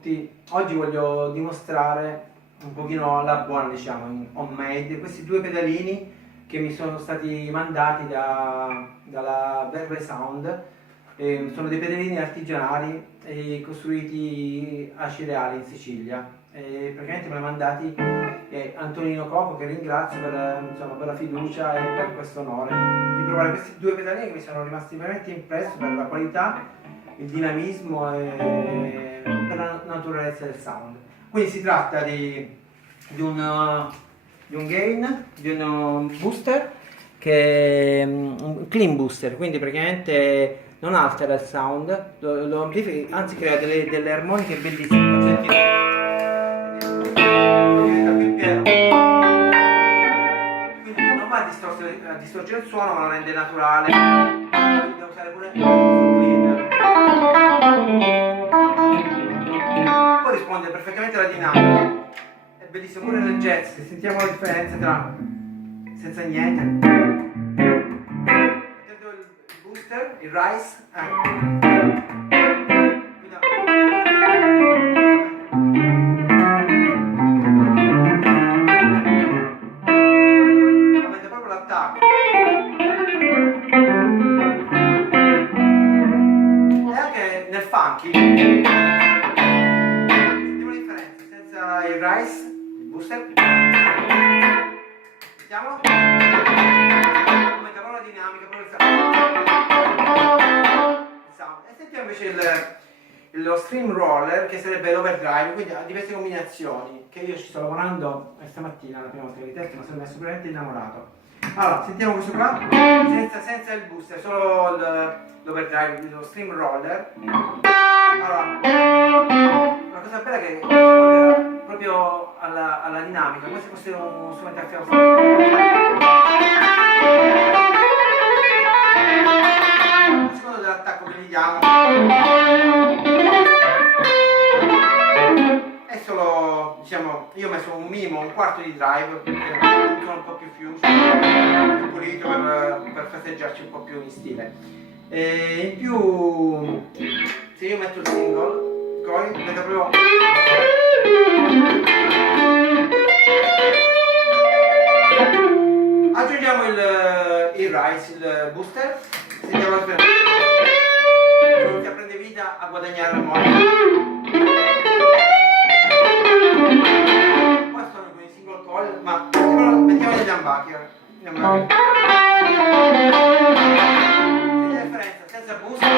tutti. Oggi voglio dimostrare un pochino alla buona, diciamo, in homemade, questi due pedalini che mi sono stati mandati dalla Verve Sound. Sono dei pedalini artigianali costruiti a Cireale in Sicilia. Praticamente me li ha mandati Antonino Coco, che ringrazio per la fiducia e per questo onore di provare questi due pedalini che mi sono rimasti veramente impressi per la qualità, il dinamismo e per la naturalezza del sound. Quindi si tratta di un gain, di un booster che è un clean booster, quindi praticamente non altera il sound, lo amplifica, anzi crea delle armoniche bellissime. Diventa più pieno, quindi non va a distorcere il suono, ma lo rende naturale. Quindi da usare pure sul clean. Corrisponde perfettamente alla dinamica. È bellissimo pure nel jazz, se sentiamo la differenza tra senza niente. Mettendo il booster, il rise, avete proprio l'attacco. E anche nel funky sentiamo la differenza, senza il rise, il booster. Sentiamolo. Aumenta proprio la dinamica, proprio il sound. E sentiamo invece lo stream roller, che sarebbe l'overdrive, quindi ha diverse combinazioni che io ci sto lavorando stamattina, la prima volta che li testo, ma sono messo veramente innamorato. Allora, sentiamo questo qua, senza il booster, solo l'overdrive, lo stream roller. Allora, la cosa bella è che risponderà proprio alla dinamica, come se fosse un strumento artificiale. A seconda dell'attacco che gli diamo è solo, diciamo, io ho messo un minimo, un quarto di drive, perché sono un po' più fusion, più pulito per festeggiarci un po' più in stile. E in più, se io metto il single, vedo proprio aggiungiamo il rise, il booster, sentiamo la differenza, inizia a prendere vita, a guadagnare l'armonia. Poi sono con i single coil, ma mettiamo degli humbucker. Senti la differenza, senza booster.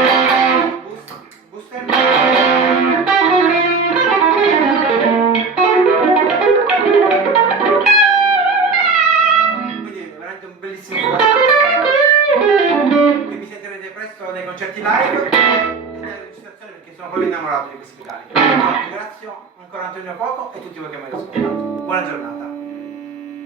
Quindi è veramente un bellissimo suono. Qui mi sentirete presto nei concerti live e nelle registrazioni, perché sono proprio innamorato di questi pedali. Ringrazio ancora Antonino Coco e tutti voi che mi avete ascoltato. Buona giornata.